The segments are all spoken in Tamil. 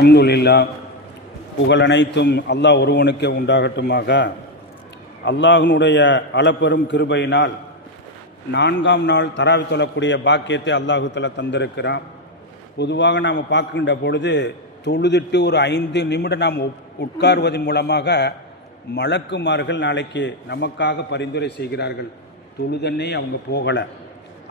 அல்ஹம்துலில்லாஹ், புகழனைத்தும் அல்லாஹ் ஒருவனுக்கே உண்டாகட்டுமாக. அல்லாஹினுடைய அளப்பெரும் கிருபையினால் 4ஆம் நாள் தராவி தொழக்கூடிய பாக்கியத்தை அல்லாஹு தஆலா தந்திருக்கிறான். பொதுவாக நாம் பார்க்கின்ற பொழுது தொழுதுட்டு ஒரு 5 நிமிடம் நாம் உட்காருவதன் மூலமாக மலக்குமார்கள் நாளைக்கு நமக்காக பரிந்துரை செய்கிறார்கள். தொழுதன்னே அவங்க போகலை,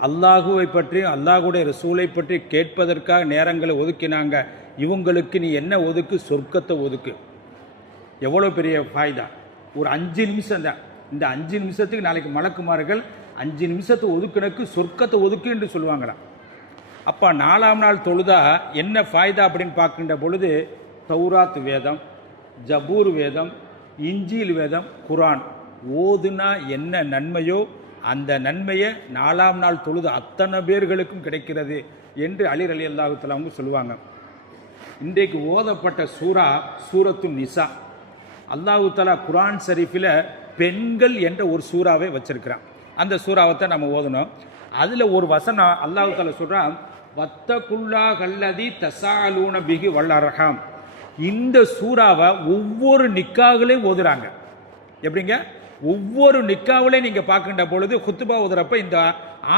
அல்லாஹுவை பற்றி அல்லாஹுடைய ரசூலை பற்றி கேட்பதற்காக நேரங்களை ஒதுக்கினாங்க. இவங்களுக்கு நீ என்ன ஒதுக்கு? சொர்க்கத்தை ஒதுக்கு. எவ்வளோ பெரிய ஃபாய்தா! ஒரு 5 நிமிஷம் தான். இந்த 5 நிமிஷத்துக்கு நாளைக்கு மலக்குமார்கள் 5 நிமிஷத்தை ஒதுக்குனக்கு சொர்க்கத்தை ஒதுக்கு என்று சொல்லுவாங்களாம். அப்போ 4ஆம் நாள் தொழுதா என்ன ஃபாய்தா அப்படின்னு பார்க்கின்ற பொழுது தௌராத் வேதம், ஜபூர் வேதம், இஞ்சில் வேதம், குரான் ஓதுனா என்ன நன்மையோ அந்த நன்மையை 4ஆம் நாள் தொழுது அத்தனை பேர்களுக்கும் கிடைக்கிறது என்று அலி ரலியல்லாஹு தஆலா அவங்க சொல்லுவாங்க. இன்றைக்கு ஓதப்பட்ட சூரத்து நிசா. அல்லாஹு தஆலா குர்ஆன் ஷரீஃபில் பெண்கள் என்ற ஒரு சூறாவை வச்சிருக்கிறான். அந்த சூறாவை நம்ம ஓதணும். அதில் ஒரு வசனம் அல்லாஹு தஆலா சொல்கிறான், வத்தகுல்லாஹ் அல்லதி தஸாலூன பிஹி வல் அர்ஹாம். இந்த சூறாவை ஒவ்வொரு நிக்காகளையும் ஓதுறாங்க. எப்படிங்க? ஒவ்வொரு நிக்காவிலையும் நீங்கள் பார்க்கின்ற பொழுது குத்துபா ஓதுறப்ப இந்த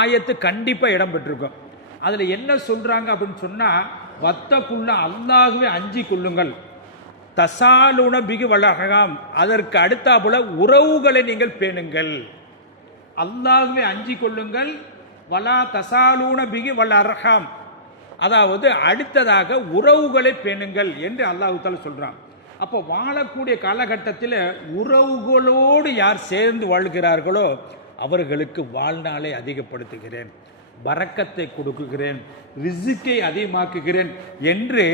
ஆயத்து கண்டிப்பாக இடம் பெற்றிருக்கும். அதில் என்ன சொல்கிறாங்க அப்படின்னு சொன்னால், வத்தக்குள்ள அல்லாஹ்வே அஞ்சி கொள்ளுங்கள், தசாலுன பிகு வல்லஹாம், அதற்கு அடுத்தாப்புல உறவுகளை நீங்கள் பேணுங்கள். அல்லாஹ்வே அஞ்சி கொள்ளுங்கள், வலா தசாலுன பிகு வல்லஹாம், அதாவது அடுத்ததாக உறவுகளை பேணுங்கள் என்று அல்லாஹ் தஆலா சொல்றான். அப்போ வாழக்கூடிய காலகட்டத்தில் உறவுகளோடு யார் சேர்ந்து வாழ்கிறார்களோ அவர்களுக்கு வாழ்நாளை அதிகப்படுத்துகிறேன், பரக்கத்தை கொடுக்குகிறேன், ரிஸ்கை அதிகமாக்குகிறேன் என்று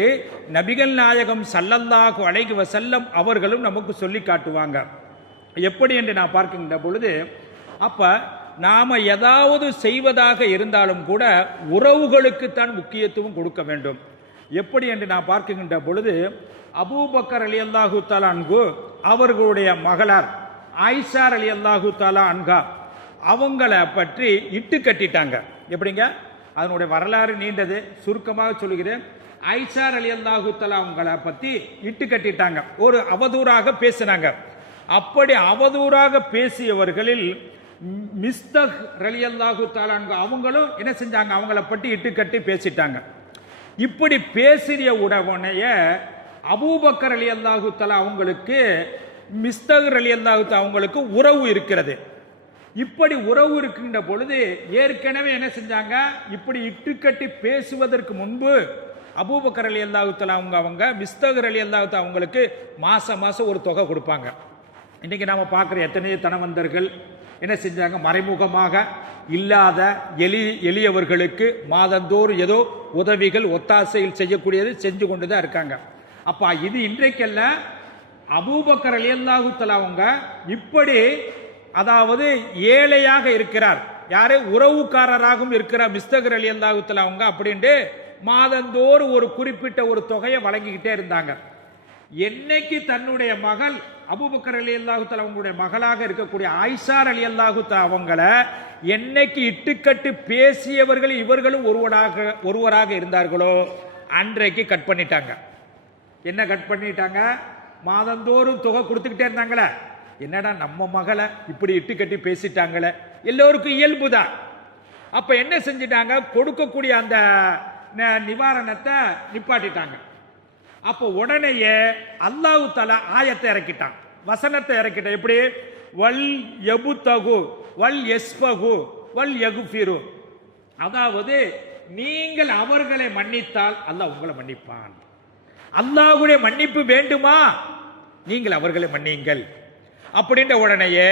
நபிகள் நாயகம் ஸல்லல்லாஹு அலைஹி வஸல்லம் அவர்களும் நமக்கு சொல்லி காட்டுவாங்க. எப்படி என்று நான் பார்க்கின்ற பொழுது, அப்போ நாம் ஏதாவது செய்வதாக இருந்தாலும் கூட உறவுகளுக்குத்தான் முக்கியத்துவம் கொடுக்க வேண்டும். எப்படி என்று நான் பார்க்கின்ற பொழுது, அபூபக்கர் ரலியல்லாஹு தஆலா அன்ஹு அவர்களுடைய மகளார் ஆயிஷா ரலியல்லாஹு தஆலா அன்ஹா அவங்கள பற்றி இட்டு கட்டிட்டாங்க. எப்படிங்க? அதனுடைய வரலாறு நீண்டது, சுருக்கமாக சொல்கிறேன். ஆயிஷா ரலியல்லாஹு தஆலா அவங்கள பற்றி இட்டு கட்டிட்டாங்க, ஒரு அவதூறாக பேசினாங்க. அப்படி அவதூறாக பேசியவர்களில் மிஸ்தக் ரலியல்லாஹு தஆலா அவங்களும் என்ன செஞ்சாங்க? அவங்கள பற்றி இட்டு கட்டி பேசிட்டாங்க. இப்படி பேசிய உடனே அபூபக்கர் ரலியல்லாஹு தஆலா அவங்களுக்கு மிஸ்தக் ரலியல்லாஹு தஆலா அவங்களுக்கு உறவு இருக்கிறது. இப்படி உறவு இருக்கின்ற பொழுது ஏற்கனவே என்ன செஞ்சாங்க? இப்படி இட்டுக்கட்டி பேசுவதற்கு முன்பு அபூபக்கர் ரலியல்லாஹு தஆலா அவங்க மிஸ்தக் ரலியல்லாஹு தஆலா அவங்களுக்கு மாசம் ஒரு தொகை கொடுப்பாங்க. இன்னைக்கு நாம பார்க்குற எத்தனையோ தனவந்தர்கள் என்ன செஞ்சாங்க? மறைமுகமாக இல்லாத எளியவர்களுக்கு மாதந்தோறும் ஏதோ உதவிகள் ஒத்தாசைகள் செய்யக்கூடியது செஞ்சு கொண்டு தான் இருக்காங்க. அப்ப இது இன்றைக்கல்ல, அபூபக்கர் ரலியல்லாஹு தஆலா அவங்க இப்படி, அதாவது ஏழையாக இருக்கிறார், யாரு? உறவுக்காரராகவும் இருக்கிறார் மிஸ்தக் ரலியல்லாஹு தஆலா அவங்க அப்படின்ட்டு மாதந்தோறும் ஒரு குறிப்பிட்ட ஒரு தொகையை வழங்கிக்கிட்டே இருந்தாங்க. என்னைக்கு தன்னுடைய மகள் அபூபக்கர் ரலியல்லாஹு தஆலா அவங்களுடைய மகளாக இருக்கக்கூடிய ஆயிஷா ரலியல்லாஹு தஆலா அவங்கள என்னைக்கு இட்டுக்கட்டு பேசியவர்கள் இவர்களும் ஒருவராக இருந்தார்களோ அன்றைக்கு கட் பண்ணிட்டாங்க. என்ன கட் பண்ணிட்டாங்க? மாதந்தோறும் தொகை கொடுத்துக்கிட்டே இருந்தாங்களே, என்னடா நம்ம மகளை இப்படி இட்டுக்கட்டி பேசிட்டாங்களே, எல்லோருக்கும் இயல்புதான். அப்ப என்ன செஞ்சிட்டாங்க? கொடுக்கக்கூடிய அந்த நிவாரணத்தை நிப்பாட்டிட்டாங்க. அப்போ உடனேயே அல்லாஹ் தஆலா ஆயத்தை இறக்கிட்டான், வசனத்தை இறக்கிட்டான். எப்படி? வல் யபுதகு வல் யஸ்பகு வல் யகுஃபிரு, அதாவது நீங்கள் அவர்களை மன்னித்தால் அல்லாஹ் உங்களை மன்னிப்பான். அல்லாஹ்வுடைய மன்னிப்பு வேண்டுமா? நீங்கள் அவர்களை மன்னியுங்கள் அப்படின்ற உடனேயே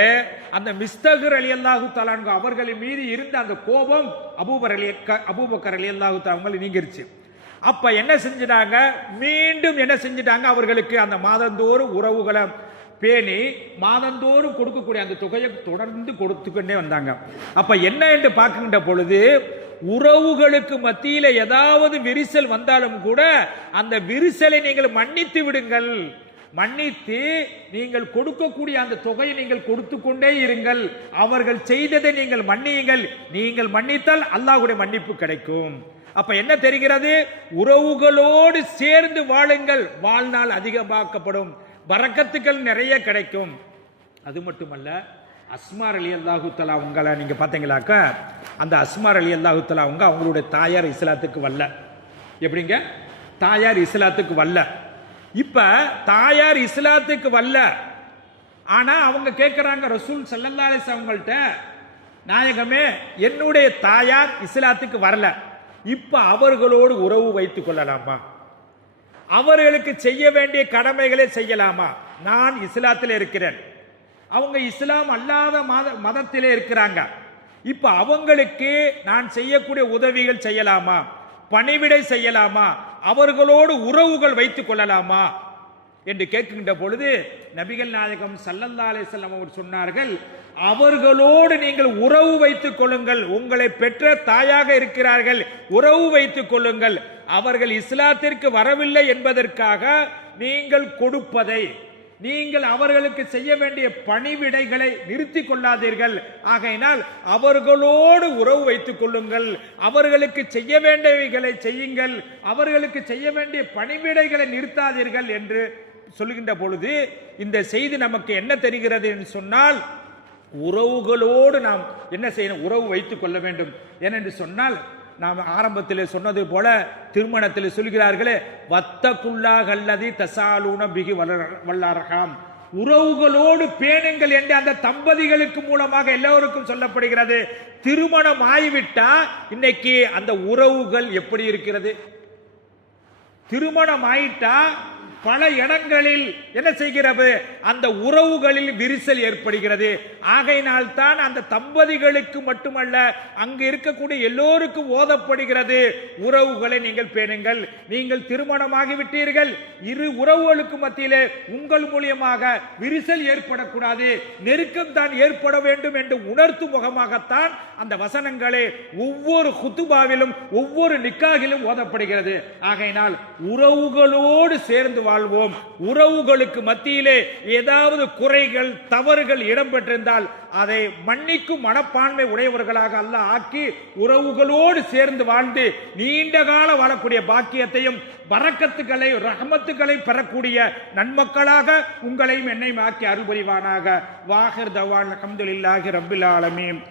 அந்த மிஸ்தக் ரலியல்லாஹு தஆலா அவர்களின் மீது இருந்த அந்த கோபம் அபூபக்கர் ரலியல்லாஹு தஆலா அவங்களுக்கு நீங்கிருச்சு. அப்ப என்ன செஞ்சிட்டாங்க? மீண்டும் என்ன செஞ்சிட்டாங்க? அவர்களுக்கு அந்த மாதந்தோறும் உறவுகளை பேணி மாதந்தோறும் கொடுக்கக்கூடிய அந்த தொகையை தொடர்ந்து கொடுத்துக்கொண்டே வந்தாங்க. அப்ப என்ன என்று பார்க்கின்ற பொழுது, உறவுகளுக்கு மத்தியில ஏதாவது விரிசல் வந்தாலும் கூட அந்த விரிசலை நீங்கள் மன்னித்து விடுங்கள், மன்னித்து நீங்கள் கொடுக்கக்கூடிய அந்த தொகையை நீங்கள் கொடுத்து கொண்டே இருங்கள், அவர்கள் செய்ததை நீங்கள் மன்னியுங்கள். நீங்கள் மன்னித்தால் அல்லாஹ்வுடைய மன்னிப்பு கிடைக்கும். அப்ப என்ன தெரிகிறது? உறவுகளோடு சேர்ந்து வாழுங்கள், வாழ்நாள் அதிகமாக்கப்படும், பரக்கத்துக்கள் நிறைய கிடைக்கும். அது மட்டுமல்ல, அஸ்மார் ரலியல்லாஹு தஆலா அவங்கள நீங்க பாத்தீங்களாக்க, அந்த அஸ்மார் ரலியல்லாஹு தஆலா அவங்களுடைய தாயார் இஸ்லாத்துக்கு வரல. எப்படிங்க? தாயார் இஸ்லாத்துக்கு வரல. இப்ப தாயார் இஸ்லாத்துக்கு வரல, ஆனா அவங்க கேட்கிறாங்க ரசூல் ஸல்லல்லாஹு அலைஹி வஸல்லம் அவங்கள்ட்ட, நாயகமே என்னுடைய தாயார் இஸ்லாத்துக்கு வரல, இப்ப அவர்களோடு உறவு வைத்துக் கொள்ளலாமா? அவர்களுக்கு செய்ய வேண்டிய கடமைகளை செய்யலாமா? நான் இஸ்லாத்தில் இருக்கிறேன், அவங்க இஸ்லாம் அல்லாத மதத்திலே இருக்கிறாங்க, இப்ப அவங்களுக்கு நான் செய்யக்கூடிய உதவிகள் செய்யலாமா? பணிவிடை செய்யலாமா? அவர்களோடு உறவுகள் வைத்துக் கொள்ளலாமா என்று கேட்கின்ற பொழுது நபிகள் நாயகம் ஸல்லல்லாஹு அலைஹி வஸல்லம் அவர் சொன்னார்கள், அவர்களோடு நீங்கள் உறவு வைத்துக் கொள்ளுங்கள், உங்களை பெற்ற தாயாக இருக்கிறார்கள், உறவு வைத்துக் கொள்ளுங்கள். அவர்கள் இஸ்லாத்திற்கு வரவில்லை என்பதற்காக நீங்கள் கொடுப்பதை, நீங்கள் அவர்களுக்கு செய்ய வேண்டிய பணிவிடைகளை நிறுத்தி கொள்ளாதீர்கள். ஆகையினால் அவர்களோடு உறவு வைத்துக் கொள்ளுங்கள், அவர்களுக்கு செய்ய வேண்டியவைகளை செய்யுங்கள், அவர்களுக்கு செய்ய வேண்டிய பணிவிடைகளை நிறுத்தாதீர்கள் என்று சொல்லுகின்ற பொழுது இந்த செய்தி நமக்கு என்ன தெரிகிறது என்று சொன்னால், உறவுகளோடு நாம் என்ன செய்யணும்? உறவு வைத்துக் கொள்ள வேண்டும். ஏனென்று சொன்னால், நாம் ஆரம்பத்தில் சொன்னது போல திருமணத்தில் சொல்கிறார்களே, வத்தகுல்லாஹ் அல்லதி தசாலூன பிஹி வல்லர்ஹாம், உறவுகளோடு பேணுங்கள் என்று அந்த தம்பதிகளுக்கு மூலமாக எல்லோருக்கும் சொல்லப்படுகிறது. திருமணம் ஆகிவிட்டா இன்னைக்கு அந்த உறவுகள் எப்படி இருக்கிறது? திருமணம் ஆயிட்டா பல இடங்களில் என்ன செய்கிறது? அந்த உறவுகளில் விரிசல் ஏற்படுகிறது. ஆகையினால் தான் அந்த தம்பதிகளுக்கு மட்டுமல்ல, அங்கு இருக்கக்கூடிய எல்லோருக்கும் ஓதப்படுகிறது, உறவுகளை நீங்கள் பேணுங்கள். நீங்கள் திருமணமாகிவிட்டீர்கள், இரு உறவுகளுக்கு மத்தியிலே உங்கள் மூலியமாக விரிசல் ஏற்படக்கூடாது, நெருக்கம் தான் ஏற்பட வேண்டும் என்று உணர்த்தும் முகமாகத்தான் அந்த வசனங்களே ஒவ்வொரு குத்துபாவிலும் ஒவ்வொரு நிக்காகிலும் ஓதப்படுகிறது. ஆகையினால் உறவுகளோடு சேர்ந்து வாழ்வோம். உறவுகளுக்கு மத்தியிலே ஏதாவது குறைகள் தவறுகள் இடம்பெற்றிருந்தால் அதை மன்னிக்கும் மனப்பான்மை உடையவர்களாக அல்லாஹ் ஆக்கி உறவுகளோடு சேர்ந்து வாழ்ந்து நீண்ட கால வாழக்கூடிய பாக்கியத்தையும் பரக்கத்துக்களை ரஹமத்துக்களை பெறக்கூடிய நன்மக்களாக உங்களையும் என்னையும் ஆக்கி அருள்புரிவானாக. வாஹிர் தவான் அல்ஹம்துலில்லாஹி ரப்பில் ஆலமீன்.